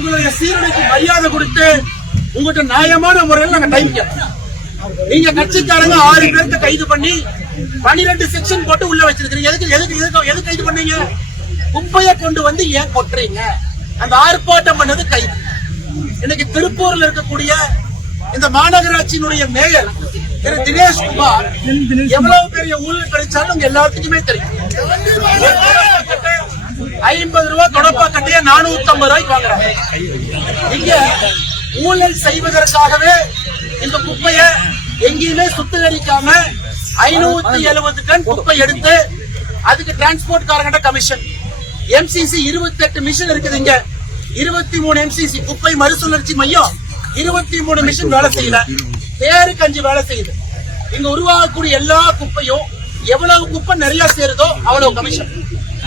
உங்களுடைய சீரனுக்கு மரியாதை கொடுத்து உங்கள்கிட்ட நியாயமான முறையில் நாங்க டைம் கேட்போம். நீங்க கட்சிக்காரங்க ஆறு பேருக்கு கைது பண்ணி பனிரெண்டு செக்ஷன் போட்டு உள்ள வச்சிருக்கீங்க எதுக்கு எதுக்கு எதுக்கு எது கைது பண்ணீங்க? குப்பையை கொண்டு வந்து ஏன் கொட்டுறீங்க? அந்த ஆர்ப்பாட்டம் பண்ணது கைது. இன்னைக்கு திருப்பூர்ல இருக்கக்கூடிய இந்த மாநகராட்சியினுடைய மேயர் திரு தினேஷ் குமார் எவ்வளவு பெரிய ஊழல் கிடைச்சாலும் எல்லாத்துக்குமே தெரியும். ஐம்பது ரூபாய் தொடப்பா கட்டிய நானூத்தி ஐம்பது ரூபாய்க்கு வாங்குறாங்க. இங்க ஊழல் செய்வதற்காகவே இந்த குப்பைய எங்கேயுமே சுத்திகரிக்காம ஐநூத்தி எழுபது டன் குப்பை எடுத்து அதுக்கு டிரான்ஸ்போர்ட் காரங்கிட்ட கமிஷன் எம்சிசி இருபத்தி எட்டு மிஷின் இருக்குது இங்க. இருபத்தி மூணு எம்சிசி குப்பை மறுசுழற்சி மையம். இருபத்தி மூணு மிஷின் வேலை செய்யல. பேருக்கு அஞ்சு வேலை செய்யுது. இங்க உருவாகக்கூடிய எல்லா குப்பையும் எவ்வளவு குப்பை நிறைய சேருதோ அவ்வளவு கமிஷன்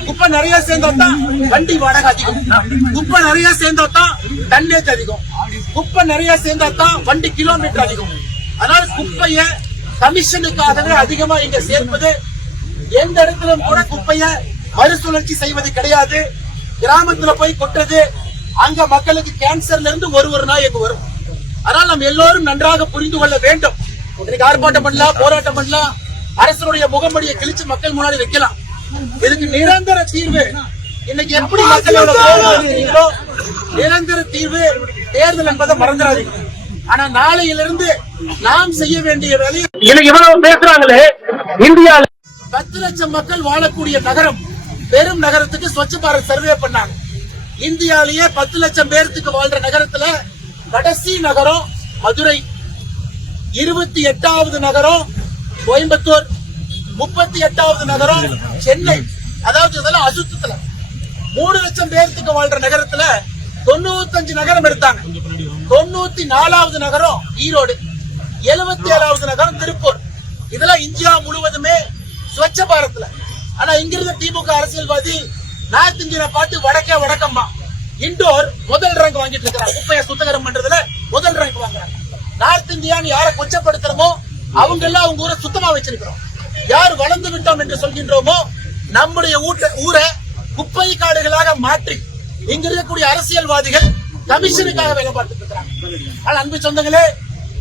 குப்பை நிறைய சேர்ந்தா தான் வண்டி வாடகை அதிகம். குப்பை நிறைய சேர்ந்தா தான் டன்னேஜ் அதிகம். குப்பை நிறைய சேர்ந்தா தான் வண்டி கிலோமீட்டர் அதிகம். அதனால குப்பைய கமிஷனுக்காகவே அதிகமா இங்க சேர்ப்பது எந்த இடத்திலும் கூட குப்பைய மறுசுழற்சி செய்வது கிடையாது. கிராமத்துல போய் கொட்டுறது அங்க மக்களுக்கு கேன்சர்ல இருந்து ஒரு ஒரு நாள் இங்க வரும். அதனால் நம்ம எல்லோரும் நன்றாக புரிந்து கொள்ள வேண்டும். இன்னைக்கு ஆர்ப்பாட்டம் பண்ணலாம் போராட்டம் பண்ணலாம். அரசனுடைய முகமடியை கிழிச்சு மக்கள் முன்னாடி வைக்கலாம். இதுக்கு நிரந்தர தீர்வு. இன்னைக்கு எப்படி மக்களோட நிரந்தர தீர்வு தேர்தல் என்பதை மறந்துடாதீங்க. ஆனா நாளையிலிருந்து நாம் செய்ய வேண்டிய வேலையை இன்னைக்கு இவ்வளவு பேசுறாங்களே இந்தியாவில் பத்து லட்சம் மக்கள் வாழக்கூடிய நகரம் பெரும் நகரத்துக்கு ஸ்வச்ச பாரத் சர்வே பண்ணாங்க. இந்தியாலேயே பத்து லட்சம் பேர்த்துக்கு வாழ்ற நகரத்துல கடைசி நகரம் மதுரை. இருபத்தி எட்டாவது நகரம் கோயம்புத்தூர். முப்பத்தி எட்டாவது நகரம் சென்னை. அதாவது இதெல்லாம் அசுத்தத்துல. மூணு லட்சம் பேர்த்துக்கு வாழ்ற நகரத்துல தொண்ணூத்தஞ்சு நகரம் எடுத்தாங்க. தொண்ணூத்தி நாலாவது நகரம் ஈரோடு. எழுபத்தி ஏழாவது நகரம் திருப்பூர். இதெல்லாம் இந்தியா முழுவதுமே ஸ்வச்ச பாரத்ல ஆனா இங்கிருந்த திமுக அரசியல்வாதி நார்த் இந்தியனை பார்த்து வடக்கே வடக்கம்மா. இண்டோர் முதல் ரேங்க் வாங்கிட்டு இருக்கிறாங்க. குப்பையை சுத்தகரம் பண்றதுல முதல் ரேங்க் வாங்குறாங்க. நார்த் இந்தியான்னு யாரை கொச்சப்படுத்துறமோ அவங்க எல்லாம் அவங்க ஊரை சுத்தமா வச்சிருக்கிறோம். யார் வளர்ந்து விட்டோம் என்று சொல்கின்றோமோ நம்முடைய ஊட்ட- ஊரை குப்பை காடுகளாக மாற்றி இங்க இருக்கக்கூடிய அரசியல்வாதிகள் கமிஷனுக்காக வேலை பார்த்துட்டு இருக்கிறாங்க. அன்பு சொந்தங்களே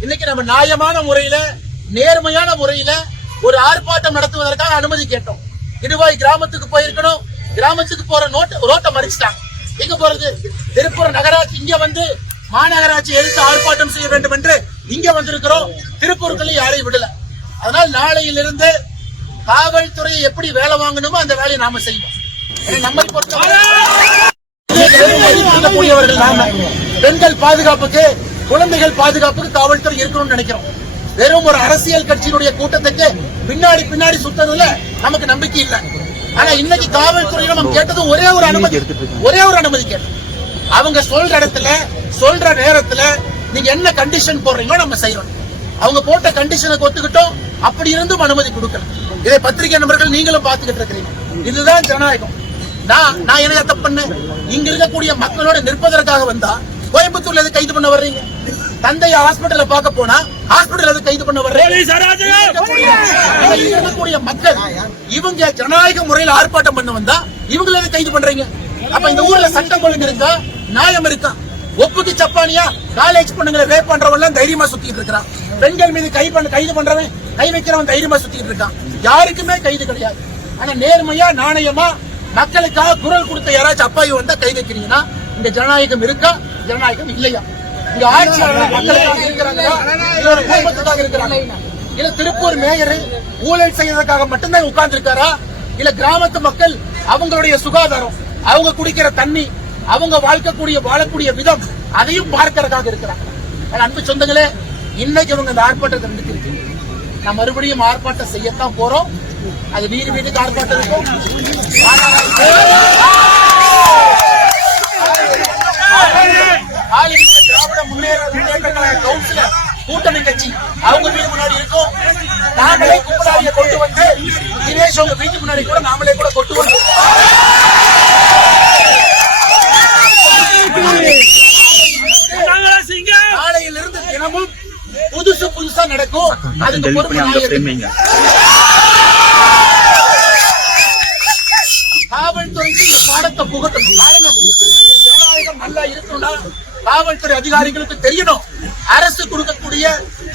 இன்னைக்கு நம்ம நியாயமான முறையில நேர்மையான முறையில ஒரு ஆர்ப்பாட்டம் நடத்துவதற்காக அனுமதி கேட்டோம். இடுவாய் கிராமத்துக்கு போயிருக்கணும். கிராமத்துக்கு போற நோட்டை ரோட்டை மறிச்சிட்டாங்க. எங்க போறது? திருப்பூர் நகராட்சி இங்க வந்து மாநகராட்சி எதிர்த்து ஆர்ப்பாட்டம் செய்ய வேண்டும் என்று இங்க வந்திருக்கிறோம். திருப்பூருக்குள்ள யாரையும் விடல. அதனால் நாளையிலிருந்து காவல்துறையை எப்படி வேலை வாங்கணுமோ அந்த வேலையை நாம செய்வோம். நம்மை பொறுத்தவரை இருக்கக்கூடியவர்கள் நாம பெண்கள் பாதுகாப்புக்கு குழந்தைகள் பாதுகாப்புக்கு காவல்துறை இருக்கணும்னு நினைக்கிறோம். வெறும் ஒரு அரசியல் கட்சியினுடைய கூட்டத்துக்கு பின்னாடி பின்னாடி சுத்ததுல நமக்கு நம்பிக்கை இல்லை. ஆனா இன்னைக்கு காவல்துறையில நம்ம கேட்டது ஒரே ஒரு அனுமதி ஒரே ஒரு அனுமதி கேட்டோம். அவங்க சொல்ற இடத்துல சொல்ற நேரத்துல நீங்க என்ன கண்டிஷன் போடுறீங்களோ நம்ம செய்யறோம். அவங்க போட்ட கண்டிஷனுக்கு ஒத்துக்கிட்டோம். அப்படி இருந்தும் அனுமதி கொடுக்கல. இதை பத்திரிகை நண்பர்கள் நீங்களும் பாத்துக்கிட்டு இருக்கிறீங்க. இதுதான் ஜனநாயகம். நான் நான் என்ன தப்பு பண்ணேன்? இங்க இருக்கக்கூடிய மக்களோட நிற்பதற்காக வந்தா கோயம்புத்தூர்ல எது கைது பண்ண வர்றீங்க? தந்தைய ஹாஸ்பிடல்ல பார்க்க போனா ஹாஸ்பிடல் எது கைது பண்ண வர்றீங்க? இருக்கக்கூடிய மக்கள் இவங்க ஜனநாயக முறையில் ஆர்ப்பாட்டம் பண்ண வந்தா இவங்கள எது கைது பண்றீங்க? அப்ப இந்த ஊர்ல சட்டம் ஒழுங்கு இருக்கா நியாயம் இருக்கா? ஒப்புக்கு சப்பானியா காலேஜ் பொண்ணுங்களை ரேப் பண்றவன் தைரியமா சுத்திட்டு இருக்கான் பெண்கள் மீது கை பண்ண கைது பண்றவன் கை வைக்கிறவன் தைரியமா சுத்திட்டு இருக்கான். யாருக்குமே கைது கிடையாது. ஆனா நேர்மையா நாணயமா மக்களுக்காக குரல் கொடுத்த யாராச்சும் அப்பாவி வந்தா கை வைக்கிறீங்கன்னா இந்த ஜனநாயகம் இருக்கா? ஜனநாயகம் இல்லையா? இங்க ஆட்சியாளர் மக்களுக்காக குடும்பத்துக்காக இருக்கிறாங்க இல்ல திருப்பூர் மேயர் ஊழல் செய்யறதுக்காக மட்டும்தான் உட்கார்ந்து இருக்காரா இல்ல கிராமத்து மக்கள் அவங்களுடைய சுகாதாரம் அவங்க குடிக்கிற தண்ணி அவங்க வாழ்க்கக்கூடிய வாழக்கூடிய விதம் அதையும் பார்க்கறதுக்காக இருக்கிறாங்க. அன்பு சொந்தங்களே இன்னைக்கு இவங்க இந்த ஆர்ப்பாட்டத்தை நடத்திருக்கு நான் மறுபடியும் ஆர்ப்பாட்டம் செய்யத்தான் போறோம். அது வீடு வீட்டுக்கு ஆர்ப்பாட்டம் இருக்கும். திராவிட முன்னேற முன்னேற்ற கவுன்சிலர் கூட்டணி கட்சி அவங்க வீடு முன்னாடி இருக்கும். நாங்களே குப்பலாவிய கொண்டு வந்து தினேஷ் அவங்க வீட்டு முன்னாடி கூட நாமளே கூட கொண்டு வந்து நடக்கும் அதுக்கு பொறுப்பு நான் ஏத்துக்கிறேன். காவல்துறைக்கு இந்த பாடத்தை புகட்டணும். காரணம் ஜனநாயகம் நல்லா இருக்கணும்னா காவல்துறை அதிகாரிகளுக்கு தெரியணும். அரசு கொடுக்கக்கூடிய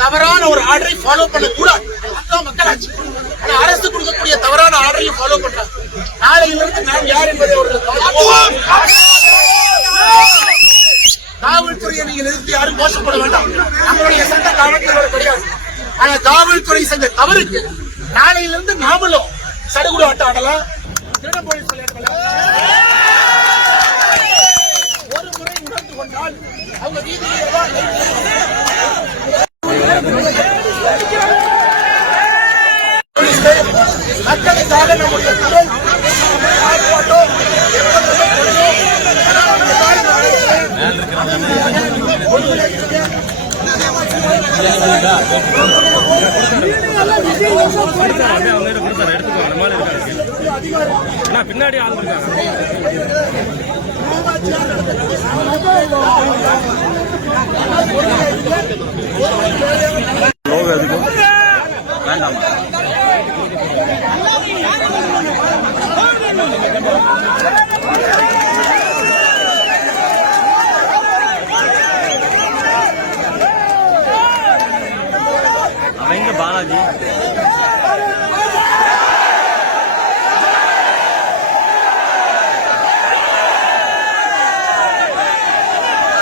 தவறான ஒரு ஆர்டரை ஃபாலோ பண்ணக்கூடாது. அதுதான் மக்களாட்சி. அரசு கொடுக்கக்கூடிய தவறான ஆர்டரையும் ஃபாலோ பண்றாங்க நாளையிலிருந்து நாம் யார் என்பதை அவர்கள் காவல்துறையை நீங்க நிறுத்தி யாரும் மோசப்பட வேண்டாம். நம்மளுடைய சட்ட காவல்துறை ஆனா காவல்துறை செஞ்ச தவறுக்கு நாளையிலிருந்து நாமளும் சடுகுடு ஆட்டம் ஆடலாம். திருட போலீஸ் ஒரு முறை உணர்ந்து கொண்டால் அவங்க வீதியிலே மக்களுக்காக நம்முடைய குரல் ஆர்ப்பாட்டம் எப்பொழுதுமே பின்னாடி அப்படியே அவங்க கிட்ட கொடுத்தாரு எடுத்துக்கோங்க அந்த 完了，你。